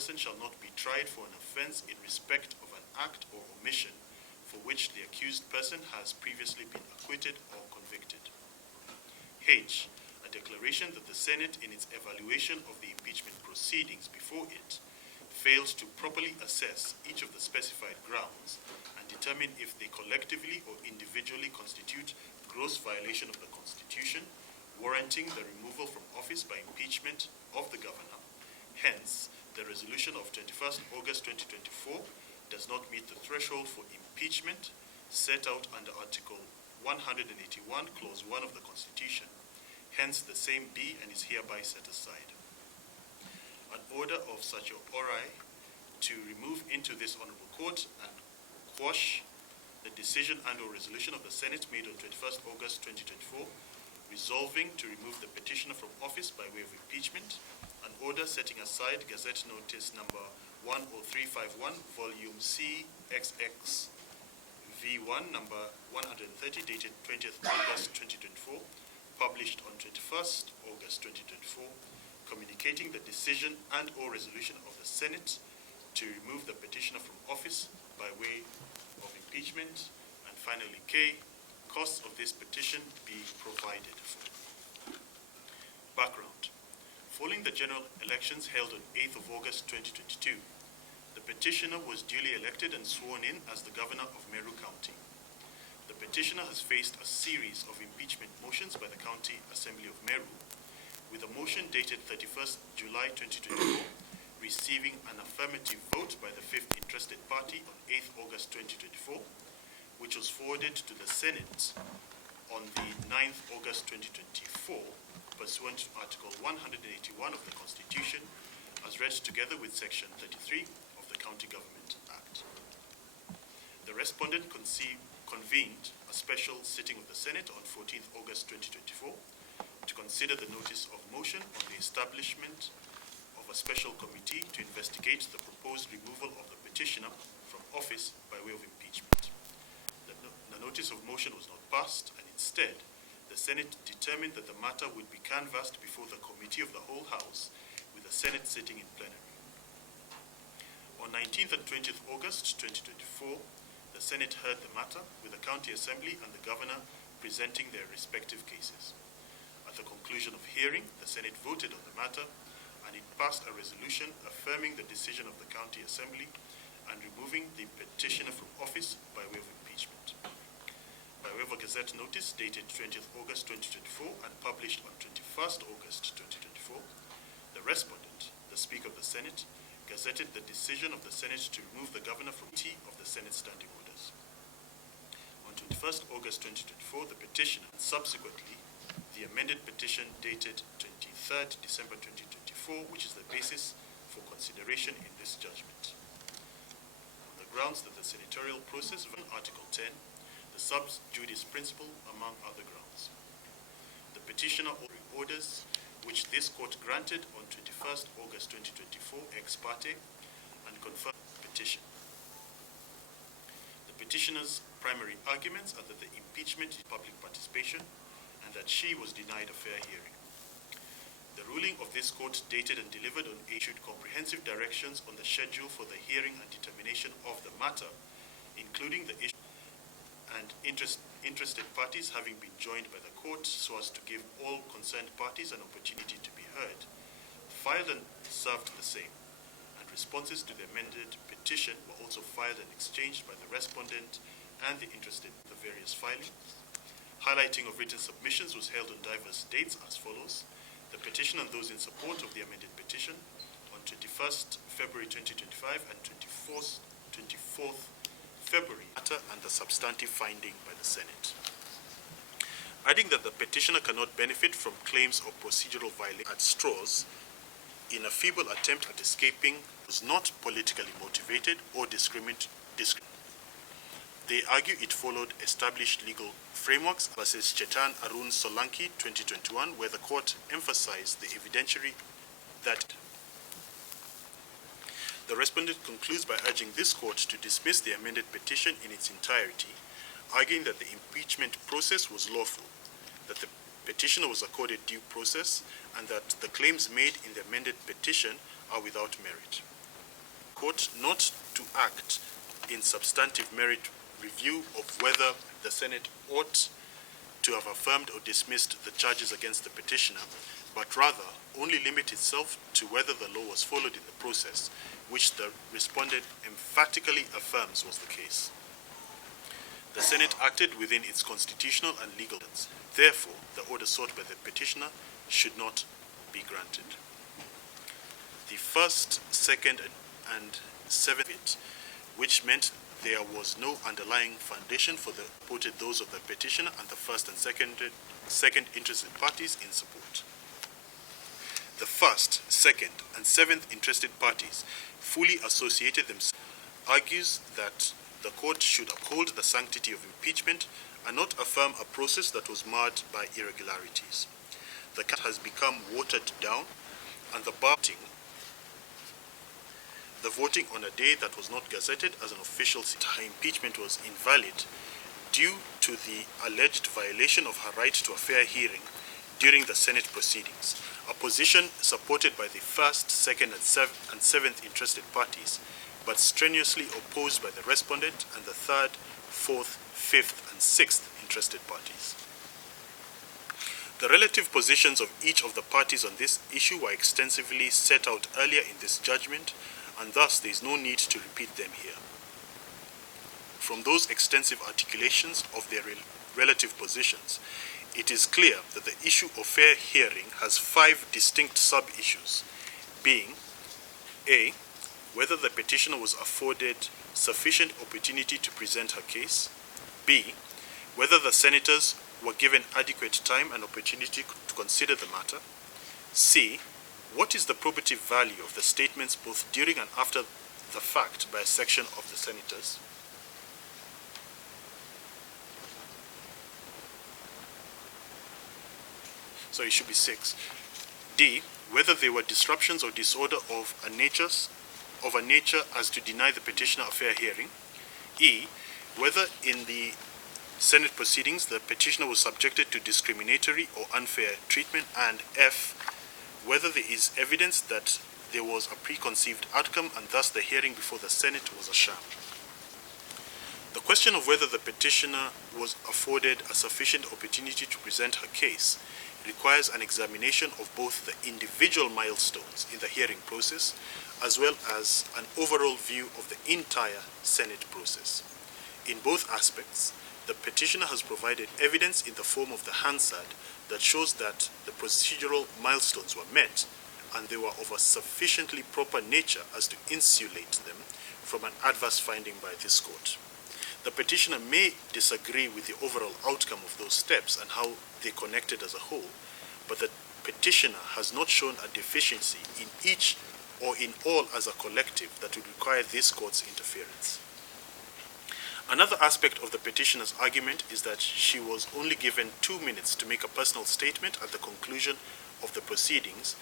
person shall not be tried for an offense in respect of an act or omission for which the accused person has previously been acquitted or convicted. H. A declaration that the Senate, in its evaluation of the impeachment proceedings before it, failed to properly assess each of the specified grounds and determine if they collectively or individually constitute gross violation of the Constitution, warranting the removal from office by impeachment of the governor. Hence, the resolution of 21st August 2024 does not meet the threshold for impeachment set out under Article 181, Clause 1 of the Constitution. Hence, the same be and is hereby set aside. An order of Sacho Orai to remove into this Honorable Court and quash the decision and/or resolution of the Senate made on 21st August 2024, resolving to remove the petitioner from office by way of impeachment, an order setting aside Gazette Notice number 10351, Volume C, XX V1, number 130, dated 20th August 2024, published on 21st August 2024, communicating the decision and/or resolution of the Senate to remove the petitioner from office by way of impeachment, and finally K, costs of this petition be provided for. Background. Following the general elections held on 8th of August 2022, the petitioner was duly elected and sworn in as the governor of Meru County. The petitioner has faced a series of impeachment motions by the County Assembly of Meru, with a motion dated 31st July 2024 receiving an affirmative vote by the fifth interested party on 8th August 2024, which was forwarded to the Senate on the 9th August 2024, pursuant to Article 181 of the Constitution, as read together with Section 33 of the County Government Act. The respondent convened a special sitting of the Senate on 14th August 2024 to consider the notice of motion on the establishment of a special committee to investigate the proposed removal of the petitioner from office by way of impeachment. The notice of motion was not passed, and instead, the Senate determined that the matter would be canvassed before the Committee of the Whole House, with the Senate sitting in plenary. On 19th and 20th August 2024, the Senate heard the matter, with the County Assembly and the Governor presenting their respective cases. At the conclusion of hearing, the Senate voted on the matter, and it passed a resolution affirming the decision of the County Assembly and removing the petitioner from office by way of impeachment. By way of a Gazette notice dated 20th August 2024 and published on 21st August 2024, the respondent, the Speaker of the Senate, gazetted the decision of the Senate to remove the Governor from of the Senate standing orders. On 21st August 2024, the petitioner, and subsequently the amended petition dated 23rd December 2024, which is the basis for consideration in this judgment. On the grounds that the senatorial process of Article 10, the sub judice principle, among other grounds. The petitioner orders, which this court granted on 21st August 2024 ex parte, and confirmed the petition. The petitioner's primary arguments are that the impeachment is public participation and that she was denied a fair hearing. The ruling of this court, dated and delivered on issued comprehensive directions on the schedule for the hearing and determination of the matter, including the issue and interested parties having been joined by the court so as to give all concerned parties an opportunity to be heard, filed and served the same, and responses to the amended petition were also filed and exchanged by the respondent and the interested in the various filings. Highlighting of written submissions was held on diverse dates as follows: the petition and those in support of the amended petition on 21st February 2025 and 24th February, and the substantive finding by the Senate. Adding that the petitioner cannot benefit from claims of procedural violation at straws in a feeble attempt at escaping was not politically motivated or discriminatory. They argue it followed established legal frameworks versus Chetan Arun Solanki 2021, where the court emphasized the evidentiary that the respondent concludes by urging this court to dismiss the amended petition in its entirety, arguing that the impeachment process was lawful, that the petitioner was accorded due process, and that the claims made in the amended petition are without merit. court not to act in substantive merit review of whether the Senate ought to have affirmed or dismissed the charges against the petitioner, but rather only limit itself to whether the law was followed in the process, which the respondent emphatically affirms was the case. The Senate acted within its constitutional and legal rights. Therefore, the order sought by the petitioner should not be granted. The first, second, and seventh, which meant there was no underlying foundation for the reported those of the petitioner and the first and second interested parties in support. The first, second, and seventh interested parties fully associated themselves, argues that the court should uphold the sanctity of impeachment and not affirm a process that was marred by irregularities. The case has become watered down, and the voting on a day that was not gazetted as an official impeachment was invalid due to the alleged violation of her right to a fair hearing during the Senate proceedings, a position supported by the first, second, and seventh interested parties, but strenuously opposed by the respondent and the third, fourth, fifth, and sixth interested parties. The relative positions of each of the parties on this issue were extensively set out earlier in this judgment, and thus there is no need to repeat them here. From those extensive articulations of their relative positions, it is clear that the issue of fair hearing has 5 distinct sub-issues, being A, whether the petitioner was afforded sufficient opportunity to present her case, B, whether the senators were given adequate time and opportunity to consider the matter, C, what is the probative value of the statements both during and after the fact by a section of the senators, so it should be 6. D, whether there were disruptions or disorder of a nature as to deny the petitioner a fair hearing. E, whether in the Senate proceedings the petitioner was subjected to discriminatory or unfair treatment. And F, whether there is evidence that there was a preconceived outcome and thus the hearing before the Senate was a sham. The question of whether the petitioner was afforded a sufficient opportunity to present her case requires an examination of both the individual milestones in the hearing process as well as an overall view of the entire Senate process. In both aspects, the petitioner has provided evidence in the form of the Hansard that shows that the procedural milestones were met and they were of a sufficiently proper nature as to insulate them from an adverse finding by this court. The petitioner may disagree with the overall outcome of those steps and how they connected as a whole, but the petitioner has not shown a deficiency in each or in all as a collective that would require this court's interference. Another aspect of the petitioner's argument is that she was only given 2 minutes to make a personal statement at the conclusion of the proceedings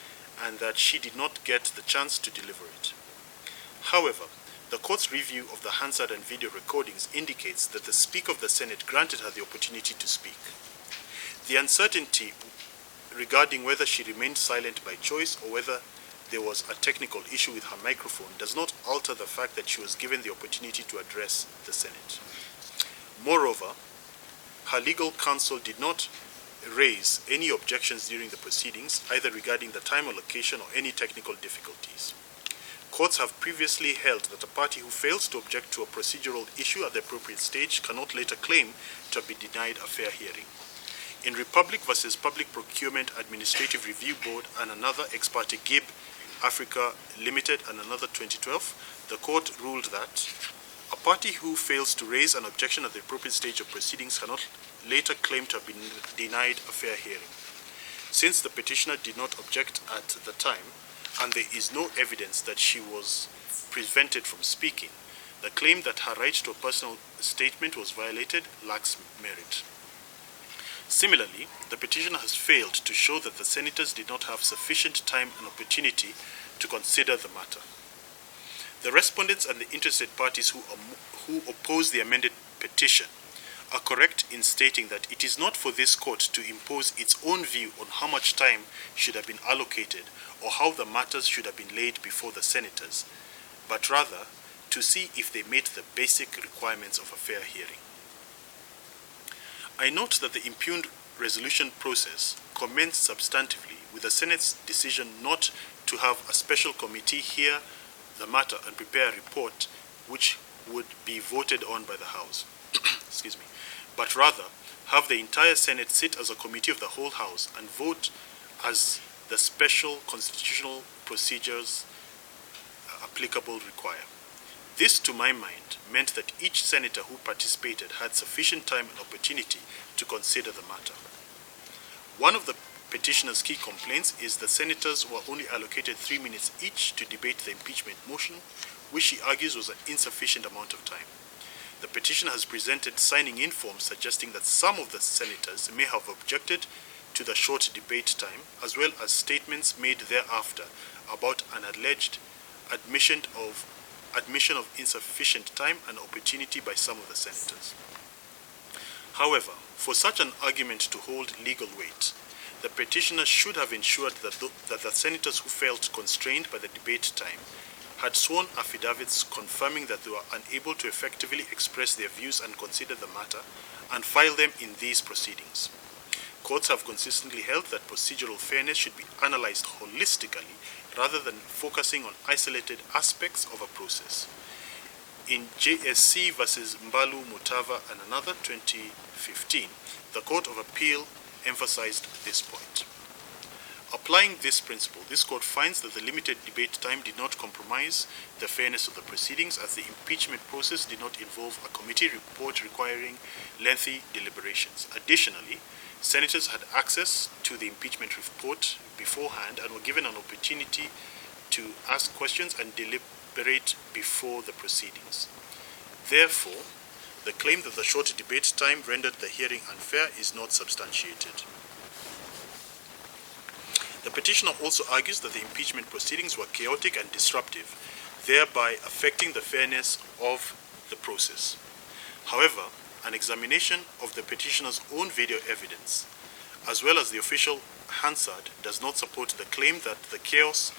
and that she did not get the chance to deliver it. However, the court's review of the Hansard and video recordings indicates that the Speaker of the Senate granted her the opportunity to speak. The uncertainty regarding whether she remained silent by choice or whether there was a technical issue with her microphone does not alter the fact that she was given the opportunity to address the Senate. Moreover, her legal counsel did not raise any objections during the proceedings, either regarding the time allocation or any technical difficulties. Courts have previously held that a party who fails to object to a procedural issue at the appropriate stage cannot later claim to have been denied a fair hearing. In Republic versus Public Procurement Administrative Review Board and another ex parte Gib Africa Limited and another 2012, the court ruled that a party who fails to raise an objection at the appropriate stage of proceedings cannot later claim to have been denied a fair hearing. Since the petitioner did not object at the time, and there is no evidence that she was prevented from speaking, the claim that her right to a personal statement was violated lacks merit. Similarly, the petitioner has failed to show that the senators did not have sufficient time and opportunity to consider the matter. The respondents and the interested parties who oppose the amended petition are correct in stating that it is not for this court to impose its own view on how much time should have been allocated or how the matters should have been laid before the senators, but rather to see if they met the basic requirements of a fair hearing. I note that the impugned resolution process commenced substantively with the Senate's decision not to have a special committee hear the matter and prepare a report which would be voted on by the House, excuse me, but rather have the entire Senate sit as a committee of the whole House and vote as the special constitutional procedures applicable require. This, to my mind, meant that each senator who participated had sufficient time and opportunity to consider the matter. One of the petitioner's key complaints is that senators were only allocated 3 minutes each to debate the impeachment motion, which she argues was an insufficient amount of time. The petitioner has presented signing-in forms suggesting that some of the senators may have objected to the short debate time, as well as statements made thereafter about an alleged admission of insufficient time and opportunity by some of the senators. However, for such an argument to hold legal weight, the petitioner should have ensured that the senators who felt constrained by the debate time had sworn affidavits confirming that they were unable to effectively express their views and consider the matter and file them in these proceedings. Courts have consistently held that procedural fairness should be analyzed holistically rather than focusing on isolated aspects of a process. In JSC versus Mbalu Mutava and another 2015, the Court of Appeal emphasized this point. Applying this principle, this court finds that the limited debate time did not compromise the fairness of the proceedings, as the impeachment process did not involve a committee report requiring lengthy deliberations. Additionally, senators had access to the impeachment report beforehand and were given an opportunity to ask questions and deliberate before the proceedings. Therefore, the claim that the short debate time rendered the hearing unfair is not substantiated. The petitioner also argues that the impeachment proceedings were chaotic and disruptive, thereby affecting the fairness of the process. However, an examination of the petitioner's own video evidence, as well as the official Hansard, does not support the claim that the chaos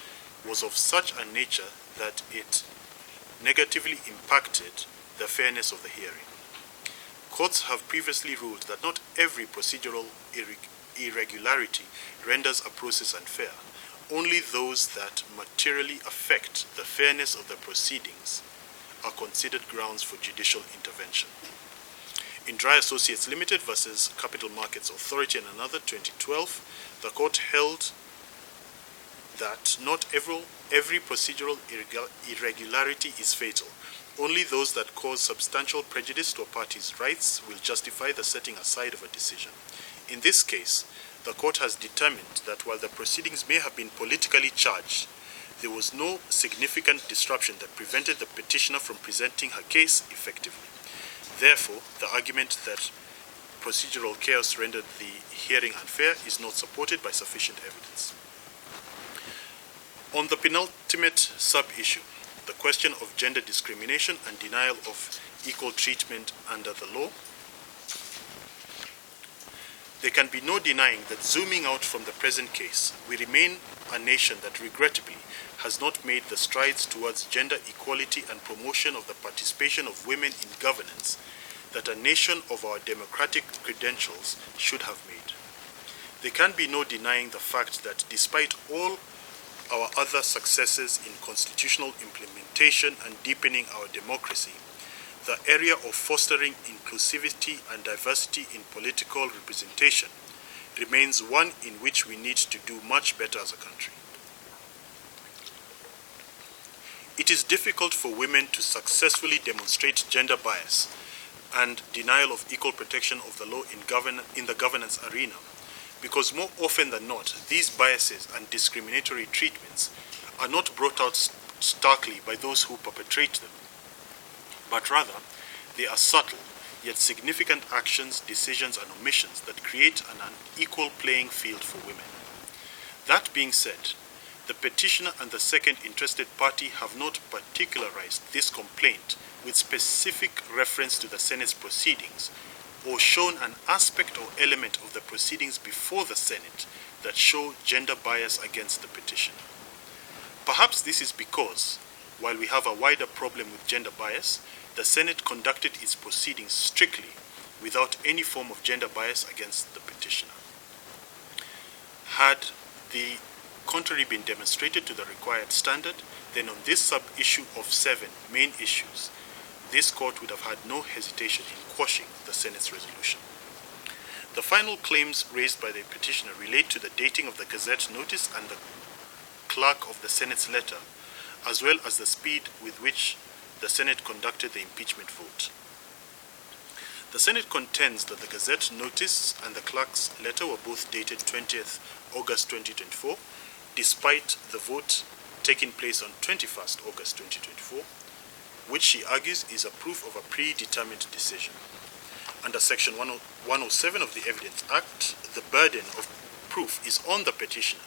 was of such a nature that it negatively impacted the fairness of the hearing. Courts have previously ruled that not every procedural irregularity renders a process unfair. Only those that materially affect the fairness of the proceedings are considered grounds for judicial intervention. In Dry Associates Limited versus Capital Markets Authority and another 2012, the court held that not every procedural irregularity is fatal. Only those that cause substantial prejudice to a party's rights will justify the setting aside of a decision. In this case, the court has determined that while the proceedings may have been politically charged, there was no significant disruption that prevented the petitioner from presenting her case effectively. Therefore, the argument that procedural chaos rendered the hearing unfair is not supported by sufficient evidence. On the penultimate sub-issue, the question of gender discrimination and denial of equal treatment under the law, there can be no denying that, zooming out from the present case, we remain a nation that regrettably has not made the strides towards gender equality and promotion of the participation of women in governance that a nation of our democratic credentials should have made. There can be no denying the fact that despite all our other successes in constitutional implementation and deepening our democracy, the area of fostering inclusivity and diversity in political representation remains one in which we need to do much better as a country. It is difficult for women to successfully demonstrate gender bias and denial of equal protection of the law in the governance arena, because more often than not, these biases and discriminatory treatments are not brought out starkly by those who perpetrate them, but rather they are subtle yet significant actions, decisions, and omissions that create an unequal playing field for women. That being said, the petitioner and the second interested party have not particularized this complaint with specific reference to the Senate's proceedings, or shown an aspect or element of the proceedings before the Senate that show gender bias against the petitioner. Perhaps this is because while we have a wider problem with gender bias, the Senate conducted its proceedings strictly without any form of gender bias against the petitioner. Had the contrary been demonstrated to the required standard, then on this sub-issue of 7 main issues, this court would have had no hesitation in quashing the Senate's resolution. The final claims raised by the petitioner relate to the dating of the Gazette notice and the clerk of the Senate's letter, as well as the speed with which the Senate conducted the impeachment vote. The Senate contends that the Gazette notice and the clerk's letter were both dated 20th August 2024, despite the vote taking place on 21st August 2024, which she argues is a proof of a predetermined decision. Under Section 107 of the Evidence Act, the burden of proof is on the petitioner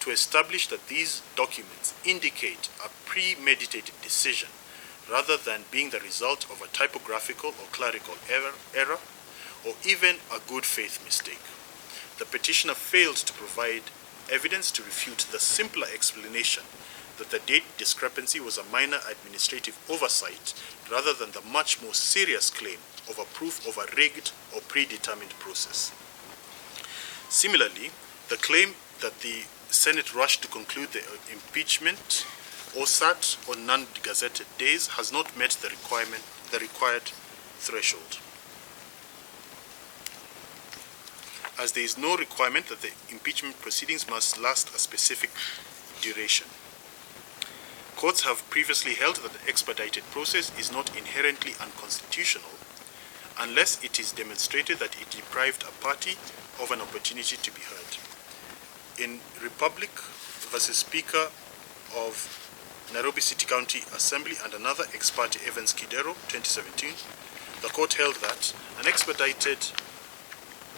to establish that these documents indicate a premeditated decision rather than being the result of a typographical or clerical error or even a good faith mistake. The petitioner failed to provide evidence to refute the simpler explanation that the date discrepancy was a minor administrative oversight rather than the much more serious claim of a proof of a rigged or predetermined process. Similarly, the claim that the Senate rushed to conclude the impeachment or sat on non-gazetted days has not met the required threshold, as there is no requirement that the impeachment proceedings must last a specific duration. Courts have previously held that the expedited process is not inherently unconstitutional unless it is demonstrated that it deprived a party of an opportunity to be heard. In Republic versus Speaker of Nairobi City County Assembly and another ex parte Evans Kidero, 2017, the court held that an expedited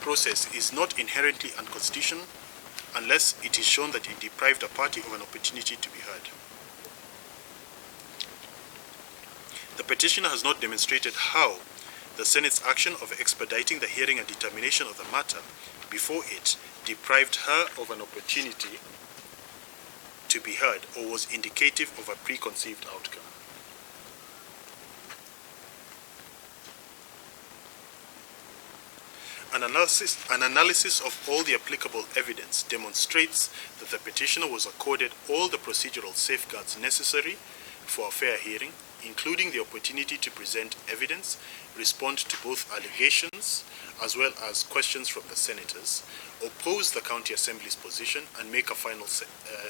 process is not inherently unconstitutional unless it is shown that it deprived a party of an opportunity to be heard. The petitioner has not demonstrated how the Senate's action of expediting the hearing and determination of the matter before it deprived her of an opportunity to be heard or was indicative of a preconceived outcome. An analysis of all the applicable evidence demonstrates that the petitioner was accorded all the procedural safeguards necessary for a fair hearing, including the opportunity to present evidence, respond to both allegations as well as questions from the senators, oppose the county assembly's position, and make a final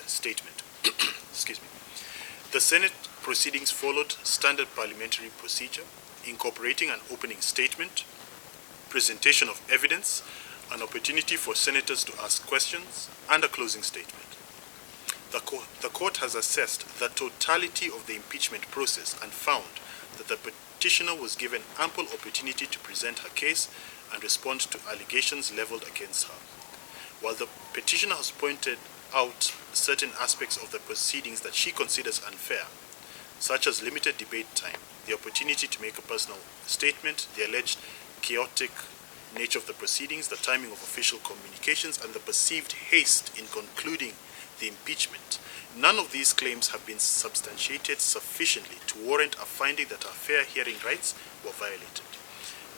statement. Excuse me. The Senate proceedings followed standard parliamentary procedure, incorporating an opening statement, presentation of evidence, an opportunity for senators to ask questions, and a closing statement. The court has assessed the totality of the impeachment process and found that the petitioner was given ample opportunity to present her case and respond to allegations leveled against her. While the petitioner has pointed out certain aspects of the proceedings that she considers unfair, such as limited debate time, the opportunity to make a personal statement, the alleged chaotic nature of the proceedings, the timing of official communications, and the perceived haste in concluding the impeachment, none of these claims have been substantiated sufficiently to warrant a finding that her fair hearing rights were violated.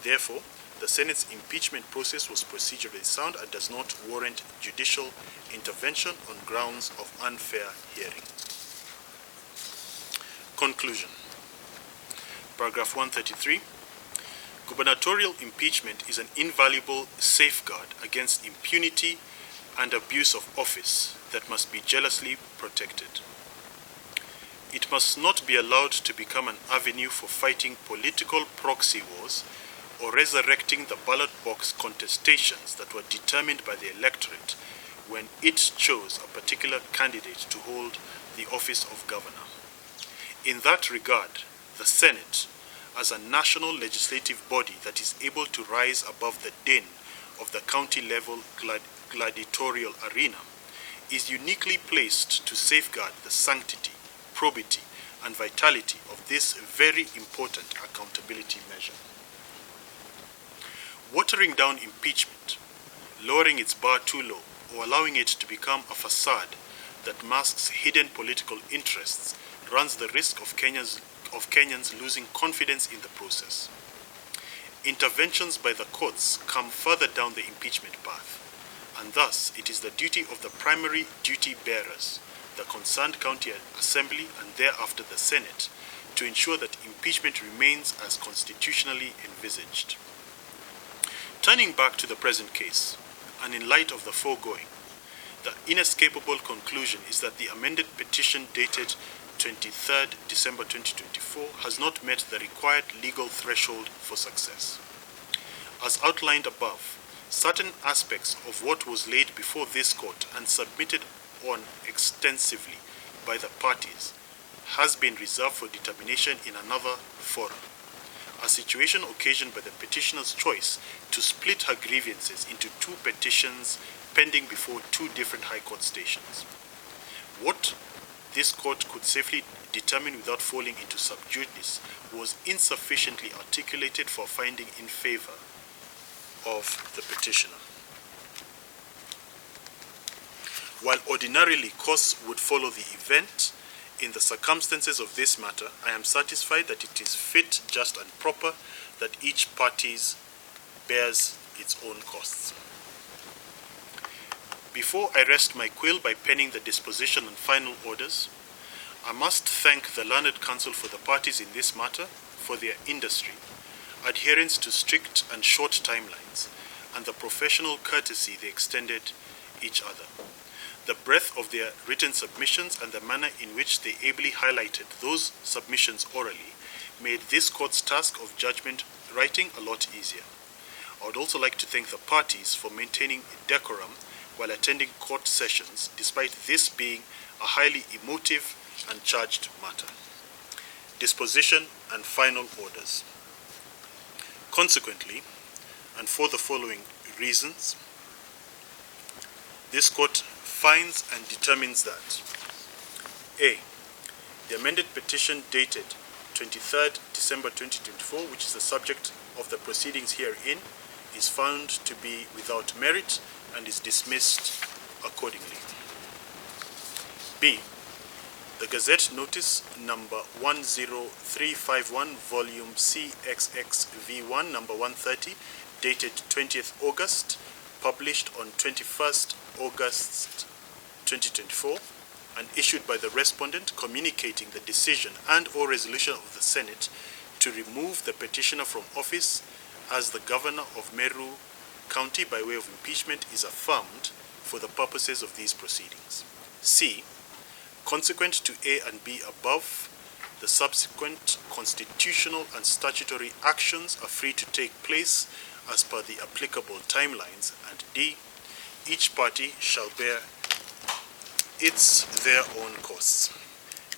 Therefore, the Senate's impeachment process was procedurally sound and does not warrant judicial intervention on grounds of unfair hearing. Conclusion. Paragraph 133. Gubernatorial impeachment is an invaluable safeguard against impunity and abuse of office that must be jealously protected. It must not be allowed to become an avenue for fighting political proxy wars or resurrecting the ballot box contestations that were determined by the electorate when it chose a particular candidate to hold the office of governor. In that regard, the Senate, as a national legislative body that is able to rise above the din of the county-level gladiatorial arena, is uniquely placed to safeguard the sanctity, probity, and vitality of this very important accountability measure. Watering down impeachment, lowering its bar too low, or allowing it to become a facade that masks hidden political interests runs the risk of Kenyans losing confidence in the process. Interventions by the courts come further down the impeachment path, and thus it is the duty of the primary duty bearers, the concerned county assembly and thereafter the Senate, to ensure that impeachment remains as constitutionally envisaged. Turning back to the present case, and in light of the foregoing, the inescapable conclusion is that the amended petition dated 23rd December 2024 has not met the required legal threshold for success. As outlined above, certain aspects of what was laid before this court and submitted on extensively by the parties has been reserved for determination in another forum, a situation occasioned by the petitioner's choice to split her grievances into two petitions pending before two different High Court stations. What this court could safely determine without falling into sub judice was insufficiently articulated for finding in favor of the petitioner. While ordinarily course would follow the event, in the circumstances of this matter, I am satisfied that it is fit, just, and proper that each party bears its own costs. Before I rest my quill by penning the disposition and final orders, I must thank the learned counsel for the parties in this matter for their industry, adherence to strict and short timelines, and the professional courtesy they extended each other. The breadth of their written submissions and the manner in which they ably highlighted those submissions orally made this court's task of judgment writing a lot easier. I would also like to thank the parties for maintaining decorum while attending court sessions, despite this being a highly emotive and charged matter. Disposition and final orders. Consequently, and for the following reasons, this court finds and determines that A. The amended petition dated 23rd December 2024, which is the subject of the proceedings herein, is found to be without merit and is dismissed accordingly. B. The Gazette Notice number 10351, volume CXXV1, number 130, dated 20th August, published on 21st August 2024, and issued by the respondent communicating the decision and or resolution of the Senate to remove the petitioner from office as the governor of Meru County by way of impeachment is affirmed for the purposes of these proceedings. C. Consequent to A and B above, the subsequent constitutional and statutory actions are free to take place as per the applicable timelines. And D. Each party shall bear their own costs.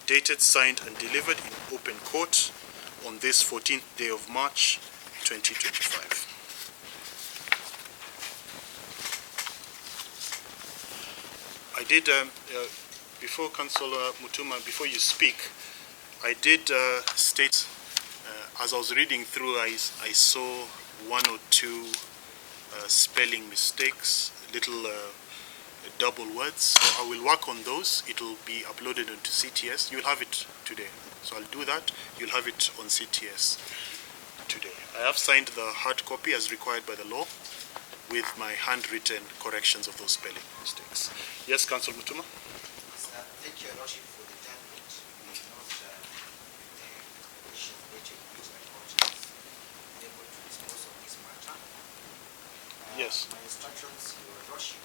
Dated, signed, and delivered in open court on this 14th day of March, 2025. I did, before Councillor Mutuma, before you speak, I did state, as I was reading through, I saw one or two spelling mistakes, little double words. So I will work on those. It will be uploaded onto CTS. You'll have it today. So I'll do that. You'll have it on CTS today. I have signed the hard copy as required by the law with my handwritten corrections of those spelling mistakes. Yes, Councillor Mutuma? Thank you, Your Lordship, for the judgment. We note the conditions which impeachment court is able to dispose of this matter. Yes. My instructions, Your Lordship,